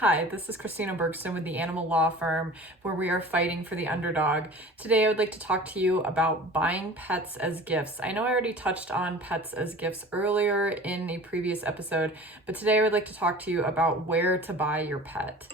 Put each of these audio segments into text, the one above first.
Hi, this is Christina Bergson with the Animal Law Firm, where we are fighting for the underdog. Today, I would like to talk to you about buying pets as gifts. I know I already touched on pets as gifts earlier in a previous episode, but today I would like to talk to you about where to buy your pet.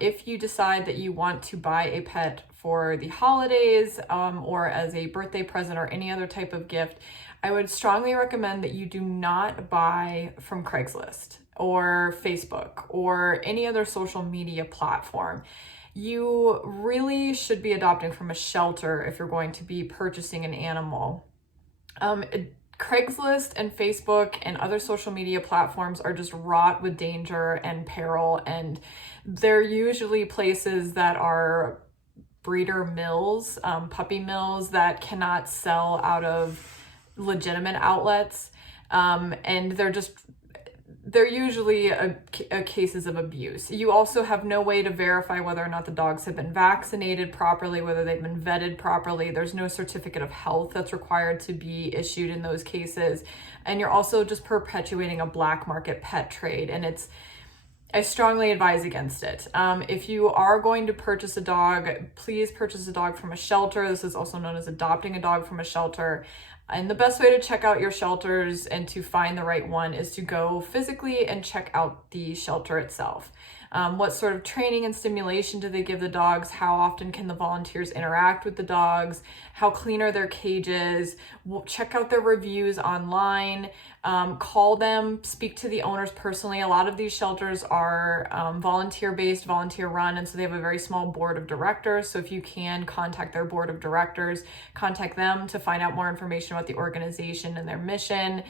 If you decide that you want to buy a pet for the holidays or as a birthday present or any other type of gift, I would strongly recommend that you do not buy from Craigslist or Facebook or any other social media platform. You really should be adopting from a shelter if you're going to be purchasing an animal. Craigslist and Facebook and other social media platforms are just wrought with danger and peril, and they're usually places that are breeder mills, puppy mills that cannot sell out of legitimate outlets, and they're usually cases of abuse. You also have no way to verify whether or not the dogs have been vaccinated properly, whether they've been vetted properly. There's no certificate of health that's required to be issued in those cases. And you're also just perpetuating a black market pet trade. And I strongly advise against it. If you are going to purchase a dog, please purchase a dog from a shelter. This is also known as adopting a dog from a shelter. And the best way to check out your shelters and to find the right one is to go physically and check out the shelter itself. What sort of training and stimulation do they give the dogs? How often can the volunteers interact with the dogs? How clean are their cages? Check out their reviews online. Call them, speak to the owners personally. A lot of these shelters are volunteer-based, volunteer-run, and so they have a very small board of directors. So if you can contact their board of directors, contact them to find out more information about the organization and their mission.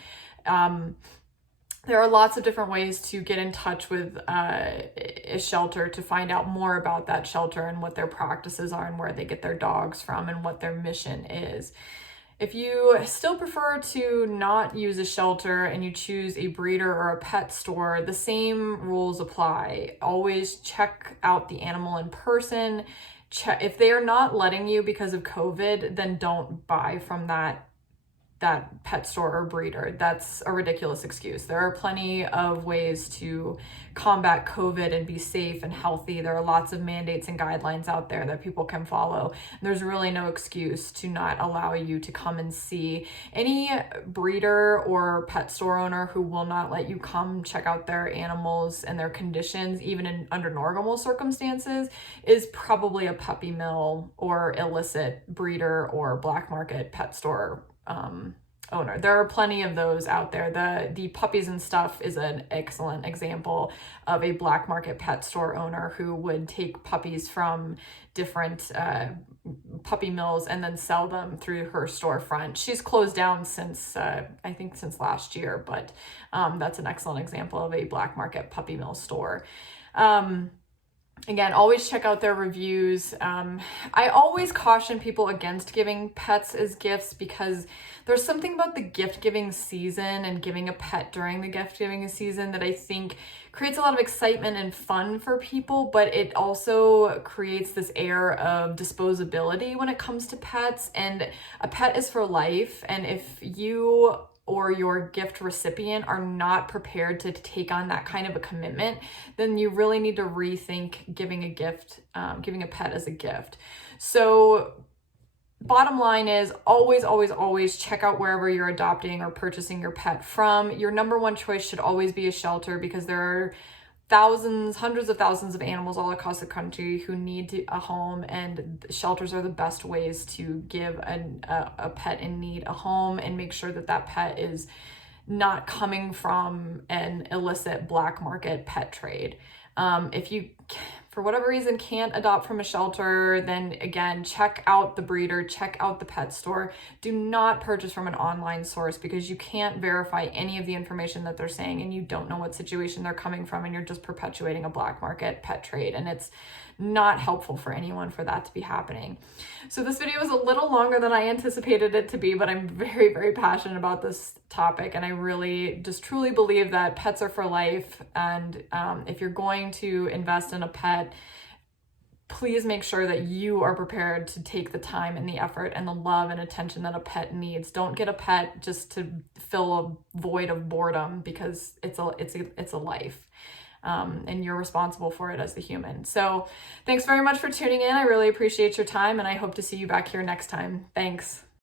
There are lots of different ways to get in touch with a shelter to find out more about that shelter and what their practices are and where they get their dogs from and what their mission is. If you still prefer to not use a shelter and you choose a breeder or a pet store, the same rules apply. Always check out the animal in person. If they are not letting you because of COVID, then don't buy from that pet store or breeder. That's a ridiculous excuse. There are plenty of ways to combat COVID and be safe and healthy. There are lots of mandates and guidelines out there that people can follow. There's really no excuse to not allow you to come and see. Any breeder or pet store owner who will not let you come check out their animals and their conditions, even under normal circumstances, is probably a puppy mill or illicit breeder or black market pet store owner. There are plenty of those out there. The Puppies and Stuff is an excellent example of a black market pet store owner who would take puppies from different puppy mills and then sell them through her storefront. She's closed down since I think since last year, but that's an excellent example of a black market puppy mill store. Again, always check out their reviews. I always caution people against giving pets as gifts because there's something about the gift-giving season and giving a pet during the gift-giving season that I think creates a lot of excitement and fun for people, but it also creates this air of disposability when it comes to pets, and a pet is for life, and if you or your gift recipient are not prepared to take on that kind of a commitment, then you really need to rethink giving a gift, giving a pet as a gift. So bottom line is always check out wherever you're adopting or purchasing your pet from. Your number one choice should always be a shelter because there are hundreds of thousands of animals all across the country who need a home, and shelters are the best ways to give a pet in need a home and make sure that pet is not coming from an illicit black market pet trade. If you, for whatever reason, can't adopt from a shelter, then again, check out the breeder, check out the pet store. Do not purchase from an online source because you can't verify any of the information that they're saying and you don't know what situation they're coming from, and you're just perpetuating a black market pet trade, and it's not helpful for anyone for that to be happening. So this video is a little longer than I anticipated it to be, but I'm very, very passionate about this topic, and I really just truly believe that pets are for life, and if you're going to invest in a pet, please make sure that you are prepared to take the time and the effort and the love and attention that a pet needs. Don't get a pet just to fill a void of boredom because it's a life. and you're responsible for it as the human. So thanks very much for tuning in. I really appreciate your time, and I hope to see you back here next time. Thanks.